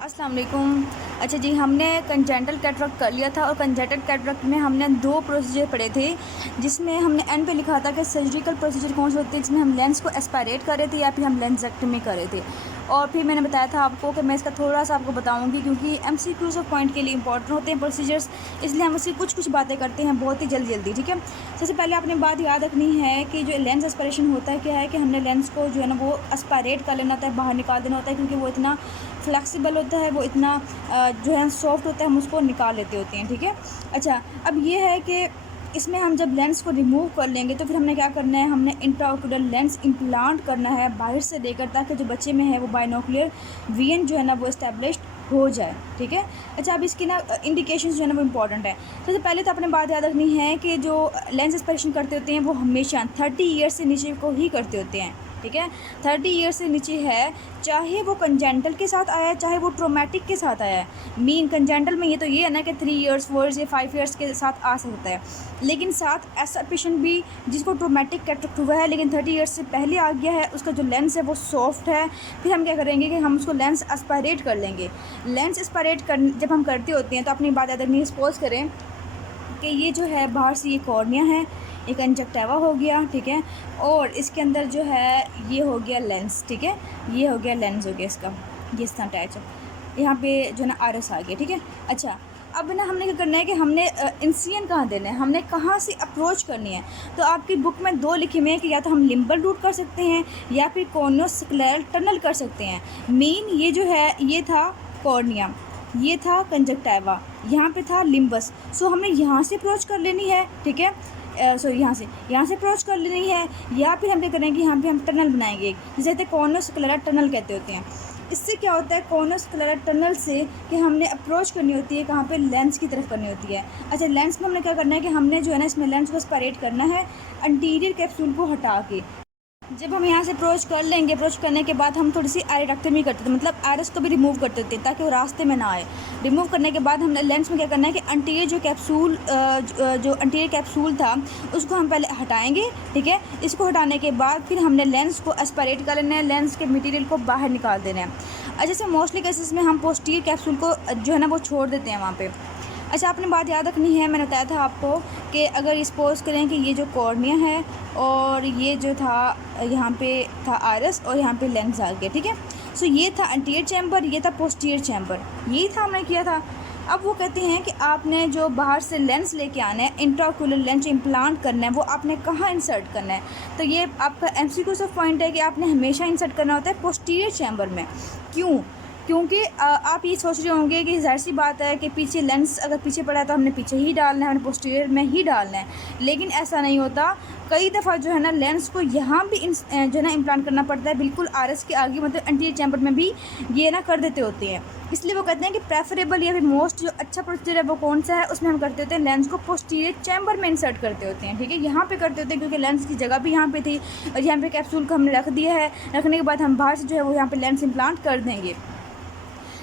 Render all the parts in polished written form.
अस्सलाम वालेकुम। अच्छा जी, हमने कंजेंटल कैटरेक्ट कर लिया था और कंजेंटल कैटरेक्ट में हमने 2 प्रोसीजर पढ़े थे, जिसमें हमने एंड पे लिखा था कि सर्जिकल प्रोसीजर कौन से होते हैं, जिसमें हम लेंस को एस्पायरेट कर रहे थे या फिर हम लेंसेक्टमी कर रहे थे। और फिर मैंने बताया था आपको कि मैं इसका थोड़ा-सा आपको बताऊँगी, क्योंकि एमसीक्यूज़ ऑफ पॉइंट के लिए इंपॉर्टेंट होते हैं प्रोसीजर्स, इसलिए हम उसकी कुछ-कुछ बातें करते हैं बहुत ही जल्दी-जल्दी, ठीक है। सबसे पहले आपने बात याद रखनी है कि जो लेंस एस्पायरेशन होता है क्या है कि हमने लेंस को जो है ना वो एस्पायरेट कर लेना होता है, बाहर निकाल देना होता है, क्योंकि वो इतना फ्लेक्सिबल होता है, वो इतना जो है सॉफ्ट होता है, हम उसको निकाल लेते होते हैं, ठीक है। अच्छा, अब ये है कि इसमें हम जब लेंस को रिमूव कर लेंगे तो फिर हमने क्या करना है, हमने इंट्राओक्यूलर लेंस इम्प्लांट करना है बाहर से लेकर, ताकि जो बच्चे में है वो बाइनोकुलर विजन जो है ना वो इस्टेब्लिश्ड हो जाए, ठीक है। अच्छा, अब इसकी ना इंडिकेशंस जो है ना वो इम्पॉर्टेंट है। सबसे पहले तो अपने बात याद रखनी है कि जो लेंस एस्पायरेशन करते होते हैं वो हमेशा 30 ईयर से नीचे को ही करते होते हैं, ठीक है। 30 ईयर से नीचे है, चाहे वो कंजेंटल के साथ आया है, चाहे वो ट्रोमेटिक के साथ आया है। मीन कंजेंटल में ये तो ये है ना कि 3 ईयर्स 4 ईयर्स या 5 ईयर्स के साथ आ सकता है, लेकिन साथ ऐसा पेशेंट भी जिसको ट्रोमेटिक कैटरेक्ट हुआ है लेकिन 30 ईयर्स से पहले आ गया है, उसका जो लेंस है वो सॉफ्ट है, फिर हम क्या करेंगे कि हम उसको लेंस एस्पायरेट कर लेंगे। लेंस एस्पायरेट कर जब हम करते होते हैं तो अपनी बात याद रखनी है। सपोज करें कि ये जो है बाहर से ये कॉर्निया है, एक कंजक्टिवा हो गया, ठीक है, और इसके अंदर जो है ये हो गया लेंस, ठीक है, ये हो गया लेंस हो गया इसका, ये इस तरह अटैच है, यहाँ पे जो है ना आरस आ गया, ठीक है। अच्छा, अब ना हमने क्या करना है कि हमने इंसिजन कहाँ देना है, हमने कहाँ से अप्रोच करनी है। तो आपकी बुक में 2 लिखे हुए हैं कि या तो हम लिम्बल रूट कर सकते हैं या फिर कॉर्नियोस्क्लेरल टनल कर सकते हैं। मेन ये जो है ये था कॉर्निया, ये था कंजक्टिवा, यहाँ पे था लिम्बस। सो हमें यहाँ से अप्रोच कर लेनी है, ठीक है। सो यहाँ से अप्रोच कर लेनी है, या फिर हम क्या करेंगे, यहाँ पे हम टनल बनाएंगे एक, जैसे कॉर्नियोस्क्लेरल टनल कहते होते हैं। इससे क्या होता है कॉर्नियोस्क्लेरल टनल से कि हमने अप्रोच करनी होती है कहाँ पे, लेंस की तरफ करनी होती है। अच्छा, लेंस में हमने क्या करना है कि हमने जो है ना इसमें लेंस को एस्पायरेट करना है अंटीरियर कैप्सूल को हटा के। जब हम यहाँ से अप्रोच कर लेंगे, अप्रोच करने के बाद हम थोड़ी सी आयरेक्टमी करते थे, मतलब आयरस को भी रिमूव करते थे ताकि वो रास्ते में ना आए। रिमूव करने के बाद हमने लेंस में क्या करना है कि अंटीरियर जो कैप्सूल जो अंटीरियर कैप्सूल था उसको हम पहले हटाएंगे, ठीक है। इसको हटाने के बाद फिर हमने लेंस को एस्पायरेट कर लेना है, लेंस के मटीरियल को बाहर निकाल देना है। अच्छा, से मोस्टली केसेस में हम पोस्टीरियर कैप्सूल को जो है ना वो छोड़ देते हैं वहाँ पर। अच्छा, आपने बात याद रखनी है, मैंने बताया था आपको कि अगर सपोज करें कि ये जो कॉर्निया है और ये जो था यहाँ पे था आयरस और यहाँ पे लेंस आ गया, ठीक है। सो ये था एंटीरियर चैम्बर, ये था पोस्टीरियर चैम्बर, यही था हमने किया था। अब वो कहते हैं कि आपने जो बाहर से लेंस लेके आना है, इंट्राओक्यूलर लेंस इम्प्लांट करना है, वो आपने कहाँ इंसर्ट करना है। तो ये आपका एमसीक्यू ऑफ पॉइंट है कि आपने हमेशा इंसर्ट करना होता है पोस्टीरियर चैम्बर में। क्यों? क्योंकि आप ये सोच रहे होंगे कि ज़ाहिर सी बात है कि पीछे लेंस अगर पीछे पड़ा है तो हमने पीछे ही डालना है, हमने पोस्टीरियर में ही डालना है, लेकिन ऐसा नहीं होता। कई दफ़ा जो है ना लेंस को यहाँ भी जो है ना इम्प्लांट करना पड़ता है, बिल्कुल आरएस के आगे, मतलब एंटीरियर चैम्बर में भी ये ना कर देते होते हैं। इसलिए वो कहते हैं कि प्रेफरेबल या फिर मोस्ट जो अच्छा प्रोसीजर है वो कौन सा है, उसमें हम करते होते हैं लेंस को पोस्टीरियर चैम्बर में इंसर्ट करते होते हैं, ठीक है। यहाँ पे करते होते हैं क्योंकि लेंस की जगह भी यहाँ पे थी और यहाँ पे कैप्सूल को हमने रख दिया है, रखने के बाद हम बाहर से जो है वो यहाँ पे लेंस इम्प्लांट कर देंगे।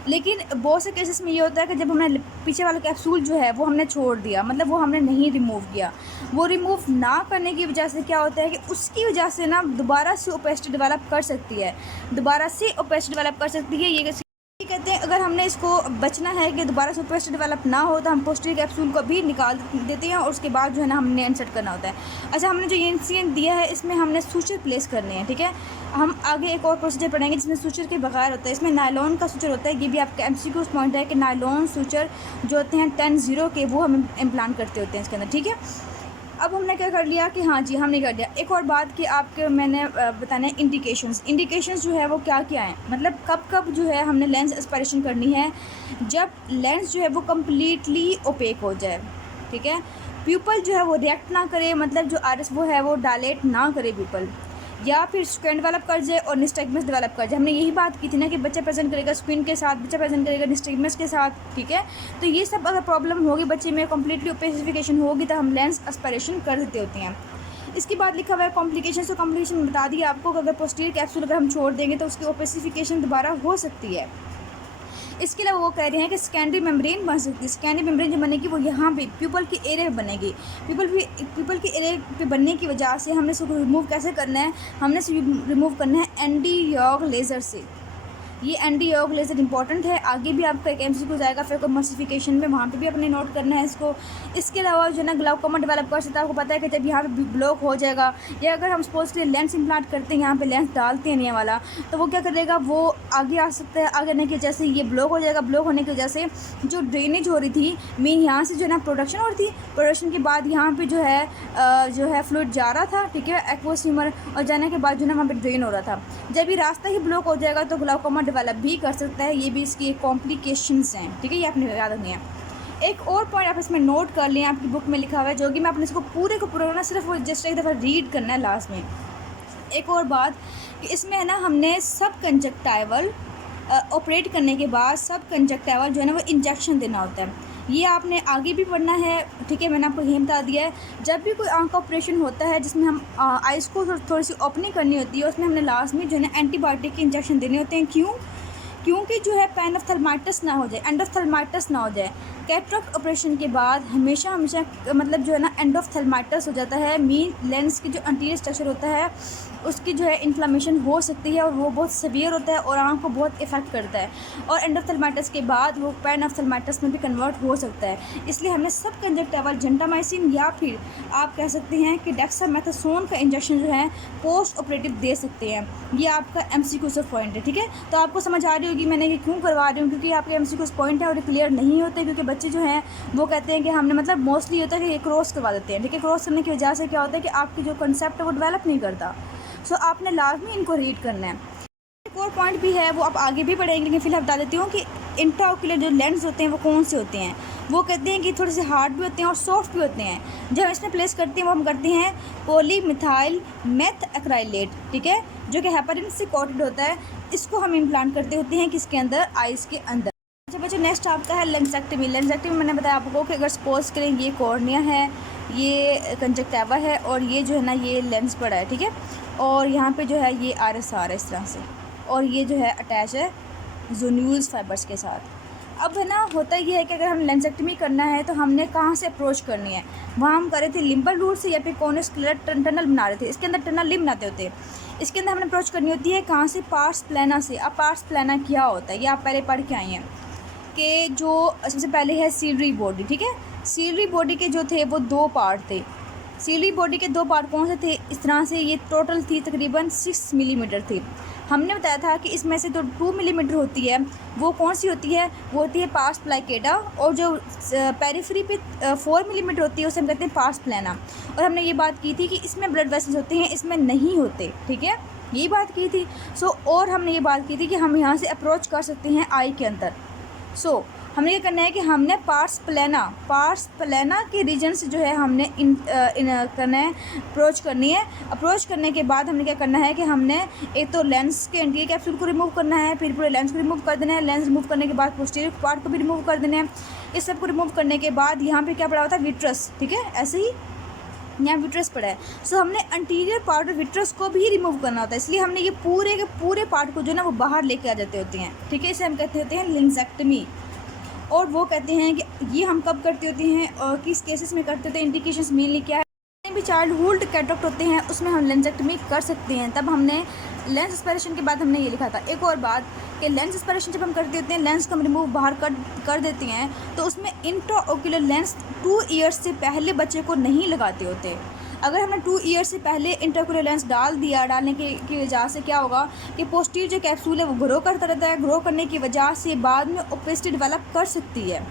लेकिन बहुत से केसेस में ये होता है कि जब हमने पीछे वाला कैप्सूल जो है वो हमने छोड़ दिया, मतलब वो हमने नहीं रिमूव किया, वो रिमूव ना करने की वजह से क्या होता है कि उसकी वजह से ना दोबारा से ओपेसिटी डेवलप कर सकती है, दोबारा से ओपेसिटी डेवलप कर सकती है। ये कहते हैं अगर हमने इसको बचना है कि दोबारा से ओपेसिटी डेवलप ना हो तो हम पोस्टीरियर कैप्सूल को भी निकाल देते हैं और उसके बाद जो है ना हमने इंसर्ट करना होता है। अच्छा, हमने जो ये इंसिजन दिया है इसमें हमने सूचर प्लेस करने हैं, ठीक है। हम आगे एक और प्रोसीजर पढ़ेंगे जिसमें सूचर के बगैर होता है, इसमें नायलॉन का सूचर होता है। ये भी आपका एमसीक्यू पॉइंट है कि नायलॉन सूचर जो होते हैं 10-0 के, वो हम इम्प्लांट करते होते हैं इसके अंदर, ठीक है। अब हमने क्या कर लिया कि हाँ जी हमने कर लिया। एक और बात कि आपके मैंने बताना है इंडिकेशंस जो है वो क्या क्या हैं, मतलब कब कब जो है हमने लेंस एस्पायरेशन करनी है, जब लेंस जो है वो कम्प्लीटली ओपेक हो जाए, ठीक है। प्यूपल जो है वो रिएक्ट ना करे, मतलब जो आरएस वो है वो डायलेट ना करे प्यूपल, या फिर स्क्रीन डेवलप कर जाए और निस्टैग्मस डेवलप कर जाए। हमने यही बात की थी ना कि बच्चा प्रेजेंट करेगा स्क्रीन के साथ, बच्चा प्रेजेंट करेगा निस्टैग्मस के साथ, ठीक है। तो ये सब अगर प्रॉब्लम होगी बच्चे में, कम्प्लीटली ओपेसिफिकेशन होगी, तो हम लेंस एस्पायरेशन कर देते होते हैं। इसके बाद लिखा हुआ है कॉम्प्लिकेशन। तो कॉम्प्लिकेशन बता दिया आपको कि अगर पोस्टीरियर कैप्सूल अगर हम छोड़ देंगे तो उसकी ओपेसिफिकेशन दोबारा हो सकती है। इसके अलावा वो कह रहे हैं कि सेकेंडरी मेम्ब्रेन बन सकती है। सेकेंडरी मेम्ब्रेन जो बनेगी वो यहाँ पे प्यूपल की एरिया बनेगी। प्यूपल की एरिया पे बनने की वजह से हमने इसको रिमूव कैसे करना है, हमने इसे रिमूव करना है एंटी यॉग लेज़र से। ये एंटी योग लेज़र इंपॉर्टेंट है, आगे भी आपका एक एमसीक्यू जाएगा फेकोमल्सिफिकेशन में, वहाँ पे भी अपने नोट करना है इसको। इसके अलावा जो है ना ग्लाउकोमा डेवलप कर सकता है। आपको पता है कि जब यहाँ पे ब्लॉक हो जाएगा, या अगर हम सपोज के लिए लेंस इम्प्लांट करते हैं, यहाँ पे लेंस डालते हैं नया वाला, तो वो क्या करेगा, वो आगे आ सकता है। आगे आने की वजह से ये ब्लॉक हो जाएगा। ब्लॉक होने की वजह से जो ड्रेनेज हो रही थी मेन यहाँ से जो है ना प्रोडक्शन हो रही थी, प्रोडक्शन के बाद यहाँ पर जो है फ्लूइड जा रहा था, ठीक है, एक्वस ह्यूमर, और जाने के बाद जो है ना वहाँ पर ड्रेन हो रहा था। जब ये रास्ता ही ब्लॉक हो जाएगा तो ग्लाउकोमा डेवलप भी कर सकता है। ये भी इसकी कॉम्प्लिकेशंस हैं, ठीक है, ये आपने याद रखनी है। एक और पॉइंट आप इसमें नोट कर लें, आपकी बुक में लिखा हुआ है, जो कि मैं अपने इसको पूरे को पूरा ना सिर्फ जस्ट एक दफ़ा रीड करना है लास्ट में। एक और बात कि इसमें है ना हमने सब कंजक्टाइवल ऑपरेट करने के बाद सब कंजक्टाइवल जो है ना वो इंजेक्शन देना होता है। ये आपने आगे भी पढ़ना है, ठीक है, मैंने आपको यही बता दिया है। जब भी कोई आँख का ऑपरेशन होता है जिसमें हम आइज़ को थोड़ी सी ओपनिंग करनी होती है, उसमें हमने लास्ट में जो है ना एंटीबायोटिक के इंजेक्शन देने होते हैं। क्योंकि जो है पैनोप्थेल्माइटिस ना हो जाए, एंडोप्थेल्माइटिस ना हो जाए। कैटरेक्ट ऑपरेशन के बाद हमेशा मतलब जो है ना एंडोप्थेल्माइटिस हो जाता है। मीन लेंस की जो एंटीरियर स्ट्रक्चर होता है उसकी जो है इन्फ्लामेशन हो सकती है, और वो बहुत सीवियर होता है और आँख को बहुत इफ़ेक्ट करता है, और एंडोप्थेल्माइटिस के बाद वो पैनोप्थेल्माइटिस में भी कन्वर्ट हो सकता है। इसलिए हमने सब कंजक्टिवल जेंटामाइसिन या फिर आप कह सकते हैं कि डेक्सामेथासोन का इंजेक्शन जो है पोस्ट ऑपरेटिव दे सकते हैं। ये आपका एमसीक्यू से पॉइंट है, ठीक है। तो आपको समझ आ रही होगी मैंने ये क्यों करवा रही हूँ, क्योंकि आपके एमसीक्यू पॉइंट है और ये क्लियर नहीं होते, क्योंकि बच्चे जो हैं वो कहते हैं कि हमने मतलब मोस्टली होता है कि ये क्रॉस करवा देते हैं, ठीक है। क्रॉस करने की वजह से क्या होता है कि आपकी जो कंसेप्ट है वो डेवलप नहीं करता। सो आपने लाजमी इनको रीड करना है। एक और पॉइंट भी है वो आप आगे भी पढ़ेंगे, लेकिन फिलहाल बता देती हूँ कि इंट्राओक्यूलर जो लेंस होते हैं वो कौन से होते हैं। वो कहते हैं कि थोड़े से हार्ड भी होते हैं और सॉफ्ट भी होते हैं। जब हम इसमें प्लेस करते हैं वो हम करते हैं पॉलीमिथाइल मेथ एक्राइलेट, ठीक है, जो कि हेपारिन से कोटेड होता है। इसको हम इम्प्लांट करते होते हैं किसके अंदर, आइज़ के अंदर। अच्छा बच्चों, नेक्स्ट आपका है लेंसेक्टमी। लेंसेक्टमी मैंने बताया आपको कि अगर सपोज करें ये कॉर्निया है, ये कंजक्टिवा है, और ये जो है ना ये लेंस पड़ा है, ठीक है, और यहाँ पे जो है ये RSR है इस तरह से, और ये जो है अटैच है जोन्यूल्स फाइबर्स के साथ। अब है ना होता ये है कि अगर हम लेंसेक्टमी करना है तो हमने कहाँ से अप्रोच करनी है। वहाँ हम कर रहे थे लिम्बल रूट से या फिर कॉर्नियोस्क्लेरल टनल बना रहे थे, इसके अंदर टनल नहीं बनाते होते। इसके अंदर हमने अप्रोच करनी होती है कहाँ से, पार्स प्लाना से। अब पार्स प्लाना क्या होता है ये आप पहले पढ़ के आई हैं कि जो सबसे पहले है सीलरी बॉडी, ठीक है। सीलरी बॉडी के जो थे वो 2 पार्ट थे। सीलरी बॉडी के 2 पार्ट कौन से थे, इस तरह से ये टोटल थी तकरीबन 6 मिलीमीटर थी। हमने बताया था कि इसमें से तो 2 मिलीमीटर होती है, वो कौन सी होती है, वो होती है पार्स प्लाकेटा, और जो पेरिफेरी पे 4 मिलीमीटर होती है उसे हम कहते हैं पार्स प्लाना। और हमने ये बात की थी कि इसमें ब्लड वेसल्स होते हैं, इसमें नहीं होते, ठीक है, यही बात की थी। और हमने ये बात की थी कि हम यहाँ से अप्रोच कर सकते हैं आई के अंदर। हमने ये करना है कि हमने पार्स प्लाना के रीजन से जो है हमने करना है, अप्रोच करनी है। अप्रोच करने के बाद हमने क्या करना है कि हमने एक तो लेंस के एंटीरियर कैप्सूल को रिमूव करना है, फिर पूरे लेंस को रिमूव कर देना है। लेंस रिमूव करने के बाद पोस्टीरियर पार्ट को भी रिमूव कर देना है। इस सब को रिमूव करने के बाद यहाँ पे क्या पड़ा हुआ था, विट्रस, ठीक है, ऐसे ही यहाँ विट्रस पड़ा है। हमने अंटीरियर पार्ट ऑफ विट्रस को भी रिमूव करना होता है, इसलिए हमने ये पूरे के पूरे पार्ट को जो है ना वो बाहर लेके आ जाते होते हैं, ठीक है। इसे हम कहते होते हैं लेंसेक्टमी। और वो कहते हैं कि ये हम कब करते होते हैं और किस केसेस में करते होते हैं, इंडिकेशंस मेनली क्या है। भी चाइल्डहुड कैटरेक्ट होते हैं उसमें हम लेंसेक्टमी कर सकते हैं। तब हमने लेंस एस्पायरेशन के बाद हमने ये लिखा था। एक और बात कि लेंस एस्पायरेशन जब हम करते होते हैं, लेंस को हम रिमूव बाहर कर देते हैं, तो उसमें इंट्राओक्यूलर लेंस 2 ईयर्स से पहले बच्चे को नहीं लगाते होते। अगर हमने 2 ईयर से पहले इंट्राओक्यूलर लेंस डाल दिया, डालने की वजह से क्या होगा कि पोस्टीरियर जो कैप्सूल है वो ग्रो करता रहता है। ग्रो करने की वजह से बाद में ओपेसिटी डेवलप कर सकती है।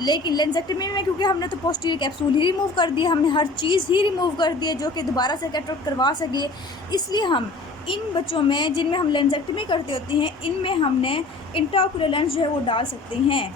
लेकिन लेंसेक्टमी में क्योंकि हमने तो पोस्टीरियर कैप्सूल ही रिमूव कर दिया, हमने हर चीज़ ही रिमूव कर दी है जो कि दोबारा से कैटरेक्ट करवा सके, इसलिए हम इन बच्चों में जिनमें हम लेंसेक्टमी करते होते हैं इनमें हमने इंट्राओक्यूलर लेंस जो है वो डाल सकते हैं।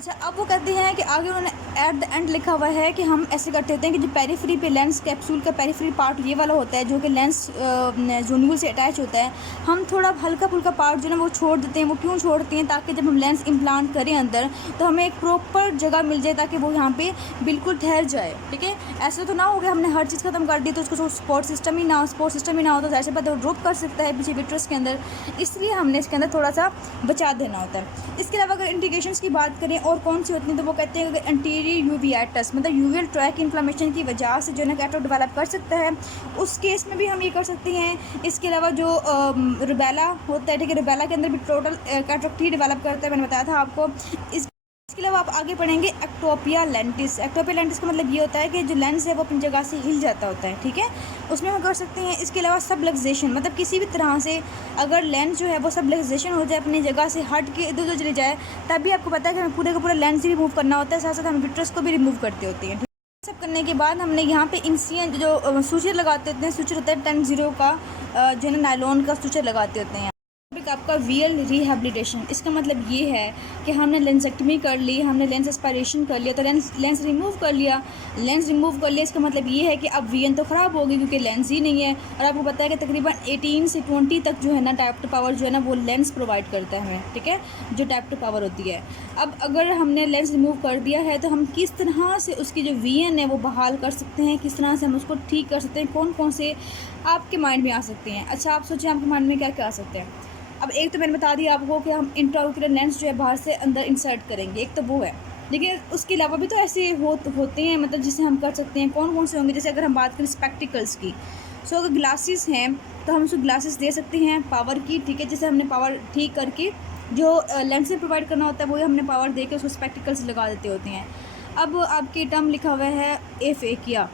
अच्छा, अब वो कहते हैं कि आगे उन्होंने एट द एंड लिखा हुआ है कि हम ऐसे करते होते हैं कि जो पेरिफेरी पे लेंस कैप्सूल का पेरिफेरी पार्ट ये वाला होता है जो कि लेंस जोन्यूल से अटैच होता है, हम थोड़ा हल्का फुल्का पार्ट जो है ना वो छोड़ देते हैं। वो क्यों छोड़ते हैं, ताकि जब हम लेंस इम्प्लांट करें अंदर तो हमें एक प्रॉपर जगह मिल जाए ताकि वो यहाँ पे बिल्कुल ठहर जाए, ठीक है। ऐसे तो ना हो गया हमने हर चीज़ ख़त्म कर दी तो उसको सपोर्ट सिस्टम ही ना हो तो जैसे बात ड्रॉप कर सकता है पीछे विट्रस के अंदर, इसलिए हमने इसके अंदर थोड़ा सा बचा देना होता है। इसके अलावा अगर इंडिकेशंस की बात करें और कौन कौन सी होती हैं, तो वो कहते हैं कि एंटीरियर यूवियाटस मतलब यूवियल ट्रैक इन्फ्लेमेशन की वजह से जो है ना कैटरेक्ट डेवलप कर सकता है, उस केस में भी हम ये कर सकते हैं। इसके अलावा जो रुबेला होता है, ठीक है, रुबेला के अंदर भी टोटल कैटरेक्ट ही डेवलप करता है, मैंने बताया था आपको। इसके अलावा आप आगे पढ़ेंगे एक्टोपिया लेंटिस। एक्टोपिया लेंटिस का मतलब ये होता है कि जो लेंस है वो अपनी जगह से हिल जाता होता है, ठीक है, उसमें हम कर सकते हैं। इसके अलावा सबलक्सेशन मतलब किसी भी तरह से अगर लेंस जो है वो सबलक्सेशन हो जाए, अपनी जगह से हट के इधर उधर चली जाए, तब भी आपको पता है कि हमें पूरे का पूरा लेंस ही रिमूव करना होता है, साथ साथ हम विट्रस को भी रिमूव करते होते हैं। सब करने के बाद हमने यहाँ पे इंसियन जो सूचर लगाते होते हैं, सूचर होता है 10-0 का जो है ना नायलॉन का सूचर लगाते होते हैं। आपका वीएल रिहेबिलिटेशन, इसका मतलब ये है कि हमने लेंसेक्टमी कर ली, हमने लेंस एस्पायरेशन कर लिया, तो लेंस रिमूव कर लिया। लेंस रिमूव कर लिया इसका मतलब ये है कि अब वीएन तो ख़राब होगी क्योंकि लेंस ही नहीं है। और आपको पता है कि तकरीबन 18 से 20 तक जो है ना डायोप्टर पावर जो है ना वो लेंस प्रोवाइड करता है हमें, ठीक है, जो डायोप्टर पावर होती है। अब अगर हमने लेंस रिमूव कर दिया है तो हम किस तरह से उसकी जो वीएन है वो बहाल कर सकते हैं, किस तरह से हम उसको ठीक कर सकते हैं, कौन कौन से आपके माइंड में आ सकते हैं। अच्छा, आप सोचिए आपके माइंड में क्या क्या आ सकते हैं। अब एक तो मैंने बता दिया आपको कि हम इंट्राओक्यूलर लेंस जो है बाहर से अंदर इंसर्ट करेंगे, एक तो वो है, लेकिन उसके अलावा भी तो ऐसे होते हैं मतलब जिसे हम कर सकते हैं। कौन कौन से होंगे, जैसे अगर हम बात करें स्पेक्टिकल्स की, सो अगर ग्लासेस हैं तो हम उसको ग्लासेस दे सकते हैं पावर की, ठीक है, जैसे हमने पावर ठीक करके जो लेंस से प्रोवाइड करना होता है वही हमने पावर दे के उसको स्पेक्टिकल्स लगा देते होते हैं। अब आपके टर्म लिखा हुआ है एफेकिया।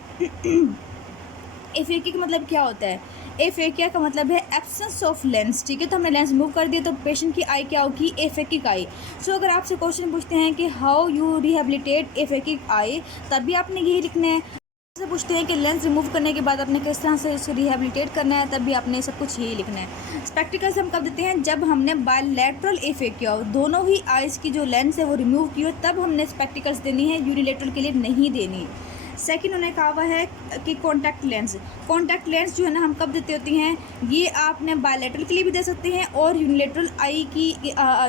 एफेकिया का मतलब क्या होता है? एफेकिया का मतलब है एब्सेंस ऑफ लेंस, ठीक है, तो हमने लेंस रिमूव कर दिया तो पेशेंट की आई क्या होगी, एफेकिक आई। सो अगर आपसे क्वेश्चन पूछते हैं कि हाउ यू रिहेबिलिटेट एफेकिक आई, तब भी आपने यही लिखना है। से पूछते हैं कि लेंस रिमूव करने के बाद आपने किस तरह से इसको रिहेबिलिटेट करना है, तब भी आपने सब कुछ यही लिखना है। स्पेक्टिकल्स हम कब देते हैं, जब हमने बायलैटरल एफेकिया हो, दोनों ही आइज़ की जो लेंस है वो रिमूव की हो, तब हमने स्पेक्टिकल्स देनी है, यूनिलेटरल के लिए नहीं देनी। सेकंड उन्होंने कहा हुआ है कि कॉन्टैक्ट लेंस जो है ना हम कब देते होती हैं, ये आपने बायलैटरल के लिए भी दे सकते हैं और यूनिलेटरल आई की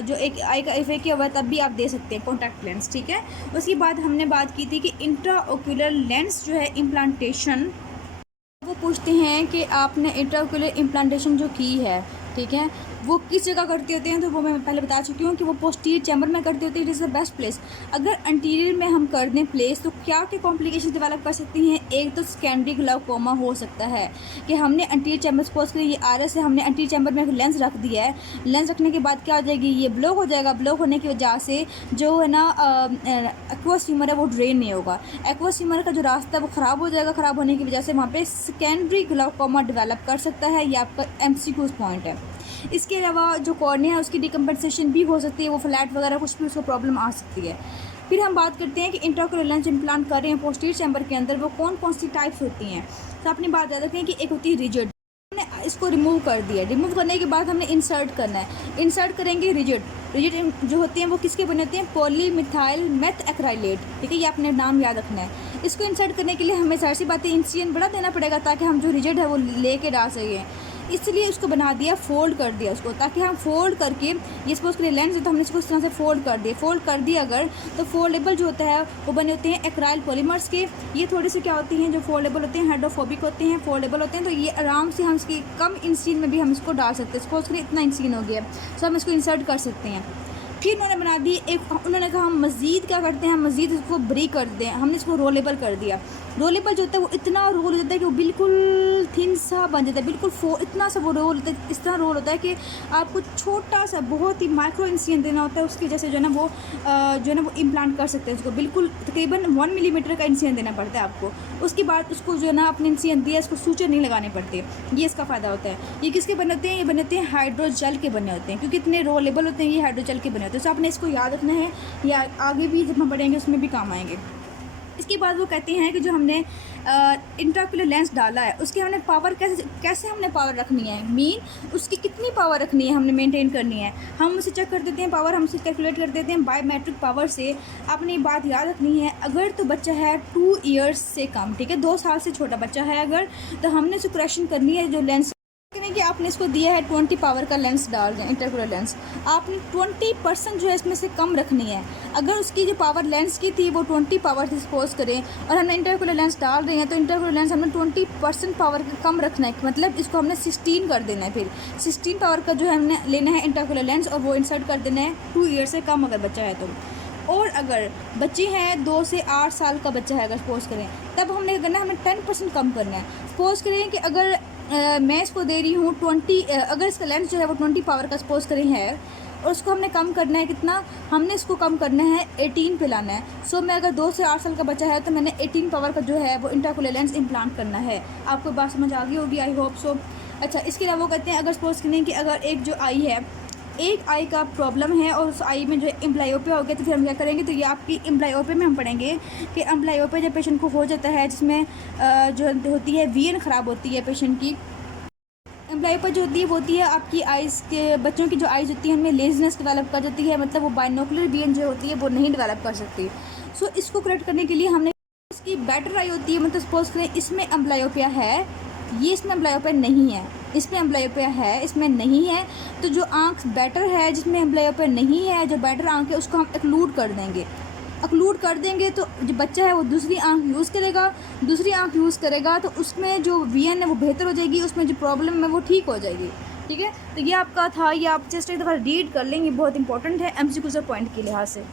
जो एक आई का इफेक्ट किया हुआ है तब भी आप दे सकते हैं कॉन्टैक्ट लेंस, ठीक है। उसके बाद हमने बात की थी कि इंट्राओक्यूलर लेंस जो है इम्प्लांटेशन, वो पूछते हैं कि आपने इंट्राओक्यूलर इम्प्लांटेशन जो की है, ठीक है, वो किस जगह करते होते हैं, तो वो मैं पहले बता चुकी हूँ कि वो पोस्टीरियर चैम्बर में करते होते हैं, it is the best place. अगर अंटीरियर में हम कर दें प्लेस तो क्या क्या कॉम्प्लिकेशन डेवलप कर सकती हैं। एक तो सेकेंडरी ग्लाउकोमा हो सकता है कि हमने अंटीरियर चैम्बर सपोज करिए ये आरएस है, हमने अंटीरियर चैम्बर में लेंस रख दिया है, लेंस रखने के बाद क्या हो जाएगी, ये ब्लॉक हो जाएगा। ब्लॉक होने की वजह से जो है ना एक्वस ह्यूमर है वो ड्रेन नहीं होगा, एक्वस ह्यूमर का जो रास्ता है वो ख़राब हो जाएगा। ख़राब होने की वजह से वहाँ पे सेकेंडरी ग्लाउकोमा डेवलप कर सकता है, ये आपका एमसीक्यू पॉइंट है। इसके अलावा जो कॉर्निया है उसकी डिकम्पेंसेशन भी हो सकती है, वो फ्लैट वगैरह कुछ भी उसको प्रॉब्लम आ सकती है। फिर हम बात करते हैं कि इंट्राओक्यूलर लेंस इम्प्लांट कर रहे हैं पोस्टीरियर चैम्बर के अंदर, वो कौन कौन सी टाइप्स होती हैं। तो अपनी बात याद रखें कि एक होती है रिजिड, हमने इसको रिमूव कर दिया, रिमूव करने के बाद हमने इंसर्ट करना है, इंसर्ट करेंगे रिजिड जो होती हैं वो किसके बने होते हैं, पॉलीमिथाइल मेथ एक्राइलेट, ठीक है, ये अपने नाम याद रखना है। इसको इंसर्ट करने के लिए हमें सारी सी बातें इंसियन बड़ा देना पड़ेगा ताकि हम जो रिजिड है वो लेके डाल सकें, इसलिए उसको बना दिया, फोल्ड कर दिया उसको, ताकि हम फोल्ड करके ये सपोज करिए लेंस है तो हमने इसको इस तरह से फोल्ड कर दिया अगर, तो फोल्डेबल जो होता है वो बने होते हैं एक्राइल पॉलीमर्स के। ये थोड़े से क्या होती हैं जो फोल्डेबल होते हैं, हाइड्रोफोबिक होते हैं, फोल्डेबल होते हैं, तो ये आराम से हम इसकी कम इंसीन में भी हम इसको डाल सकते हैं। सपोज करिए इतना इंसीन हो गया तो हम इसको इंसर्ट कर सकते हैं। फिर उन्होंने बना दी एक, उन्होंने कहा हम मज़ीद क्या करते हैं, मज़ीद इसको ब्रेक कर दें, हमने इसको रोलेबल कर दिया। रोलेबल जो होता है वो इतना रोल हो जाता है कि वो बिल्कुल थिन सा बन जाता है, बिल्कुल इतना सा वो रोल होता है, इस तरह रोल होता है कि आपको छोटा सा बहुत ही माइक्रो इंसियन देना होता है, उसकी वजह से जो है ना वो इम्प्लांट कर सकते हैं उसको, बिल्कुल तकरीबन 1 मिलीमीटर का इंसियन देना पड़ता है आपको। उसके बाद उसको जो है ना अपने इंसियन दिया, इसको सूचर नहीं लगाने पड़ते, ये इसका फ़ायदा होता है। ये किसके बने होते हैं, ये बने होते हैं हाइड्रोजेल के बने होते हैं, क्योंकि इतने रोलेबल होते हैं, ये हाइड्रोजेल के बने होते हैं। तो आपने इसको याद रखना है, या आगे भी जब हम पढ़ेंगे उसमें भी काम आएंगे। इसके बाद वो कहते हैं कि जो हमने इंट्राओक्यूलर लेंस डाला है उसकी हमने पावर कैसे हमने पावर रखनी है, मीन उसकी कितनी पावर रखनी है, हमने मेंटेन करनी है। हम उसे चेक कर देते हैं पावर, हम उसे कैलकुलेट कर देते हैं बायोमेट्रिक पावर से। आपने बात याद रखनी है, अगर तो बच्चा है 2 ईयर्स से कम, ठीक है, 2 साल से छोटा बच्चा है अगर, तो हमने उसे करेक्शन करनी है। जो लेंस कि आपने इसको दिया है 20 पावर का लेंस डाल रहे हैं इंट्राओक्यूलर लेंस, आपने 20% जो है इसमें से कम रखनी है। अगर उसकी जो पावर लेंस की थी वो 20 पावर से सपोज करें और हमने इंट्राओक्यूलर लेंस डाल रहे हैं, तो इंट्राओक्यूलर लेंस हमने 20% पावर का कम रखना है, मतलब इसको हमने 16 कर देना है। फिर 16 पावर का जो है हमने लेना है इंट्राओक्यूलर लेंस और वो इंसर्ट कर देना है 2 ईयर से कम अगर बच्चा है तो। और अगर बच्चे हैं 2 से 8 साल का बच्चा है अगर सपोज़ करें, तब हमने क्या करना है, हमें 10% कम करना है। सपोज़ करें कि अगर मैं इसको दे रही हूँ 20, अगर इसका लेंस जो है वो 20 पावर का सपोज़ करें है, और उसको हमने कम करना है कितना, हमने इसको कम करना है 18 पे लाना है। सो मैं अगर 2 से 8 साल का बच्चा है तो मैंने 18 पावर का जो है वो इंट्राओकुलर लेंस इम्प्लांट करना है। आपको बात समझ आ गई होगी, आई होप सो। अच्छा, इसके अलावा वो कहते हैं अगर सपोज़ करें कि अगर एक जो आई है, एक आई का प्रॉब्लम है और उस आई में जो एम्ब्लायोपिया हो गया, तो फिर हम क्या करेंगे, तो ये आपकी एम्ब्लायोपिया में हम पढ़ेंगे कि एम्ब्लायोपिया जब पेशेंट को हो जाता है, जिसमें जो होती है विजन ख़राब होती है पेशेंट की। एम्ब्लायोपिया जो होती है वो होती है आपकी आइज़ के, बच्चों की जो आइज़ होती है उनमें लेजीनेस डेवलप कर जाती है, मतलब वो बाइनोकुलर विजन जो होती है वो नहीं डेवलप कर सकती। सो इसको करेक्ट करने के लिए हमने इसकी बेटर आई होती है, मतलब सपोज करें इसमें एम्ब्लायोपिया है, ये इसमें एम्ब्लायोपिया नहीं है, इसमें एम्ब्लायोपिया है, इसमें नहीं है, तो जो आँख बेटर है जिसमें एम्ब्लायोपिया नहीं है, जो बेटर आँख है उसको हम एक्लूड कर देंगे। एक्लूड कर देंगे तो जो बच्चा है वो दूसरी आँख यूज़ करेगा, दूसरी आँख यूज़ करेगा तो उसमें जो विजन है वो बेहतर हो जाएगी, उसमें जो प्रॉब्लम है वो ठीक हो जाएगी। ठीक है, तो ये आपका था, ये आप जस्ट एक दफ़ा रीड कर लेंगे, बहुत इंपॉर्टेंट है एमसीक्यू पॉइंट के लिहाज से।